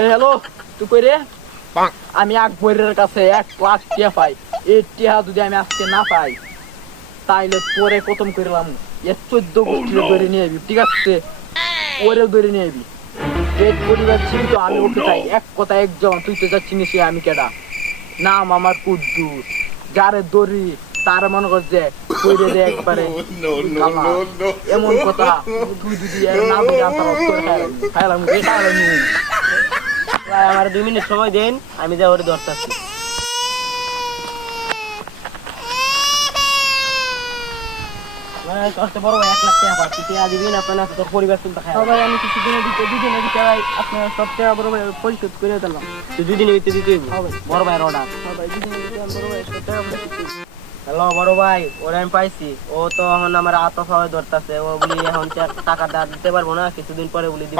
এই হ্যালো, তুই কই রে? আমি আকবরের কাছে 1 লাখ টাকা পাই। এই টাকা যদি আমি আজকে না পাই তাইলে পরে খতম করলাম। 14 গোষ্ঠী ধরে নিয়ে আইবি, ঠিক আছে? ওরে ধরে নিয়ে আইবি। পেট পরিবার চিন্তা আমি ওকে চাই, এক কথা একজন। তুই তো যা চিনিস আমি কেডা। নাম আমার কুদ্দুস। যারে দড়ি তার মনে কর যে কইরে দে একবারে এমন কথা। তুই যদি এর না বুঝে আনসার করে খাইলাম আমার 2 মিনিট সময় দেন, আমি যা ওরে ধরতাছি। কষ্ট বড় ভাই 1 লাখ টাকা পাচ্ছি, তুই দিবি না? আপনার তোর পরিবার চলতে খায়। ভাই আমি কিছু দিনে দিতে ভাই আপনার সব টাকা বড় ভাই পরিশোধ করে দিলাম। তুই 2 দিনের ভিতরে দিতে বড় ভাইয়ের অর্ডার। ভাই 2 দিনের ভিতরে বড় ভাই সব টাকা হ্যালো বড় ভাই, ওরে আমি পাইছি। ও তো এখন আমার আতফা হয়ে ধরতেছে। ও বলি এখন টাকা দিতে পারবো না, কিছুদিন পরে বলি দিব।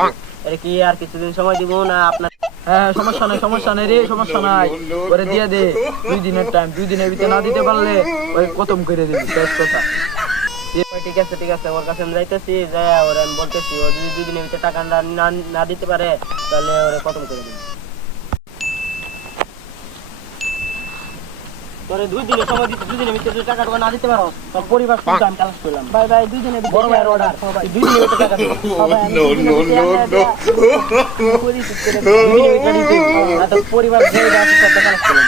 এর কি আর কিছুদিন সময় দিব না আপনার? হ্যাঁ সমস্যা নাই রে, সমস্যা নাই। ওরে দিয়ে দে 2 দিনের টাইম। 2 দিনের ভিতরে না দিতে পারলে ওই খতম করে দিবি, শেষ কথা। ঠিক আছে ঠিক আছে, ওর কাছে আমি যাইতেছি, যাই ওরে আমি বলতেছি ও যদি 2 দিনের ভিতরে টাকা না দিতে পারে তাহলে ওরে খতম করে দিবি। তোরে 2 দিনের সময় দিচ্ছি, 2 দিনের ভিতরে টাকা না দিতে পারো তোর পরিবার শুদ্ধ আমি কালাস করলাম। ভাই 2 দিনের ভিতরে বড় ভাইয়ের অর্ডার, 2 দিনের ভিতরে টাকা দিবি। 2 দিনের ভিতরে দিবি, না তোর পরিবার যে আছে সব কালাস করলাম।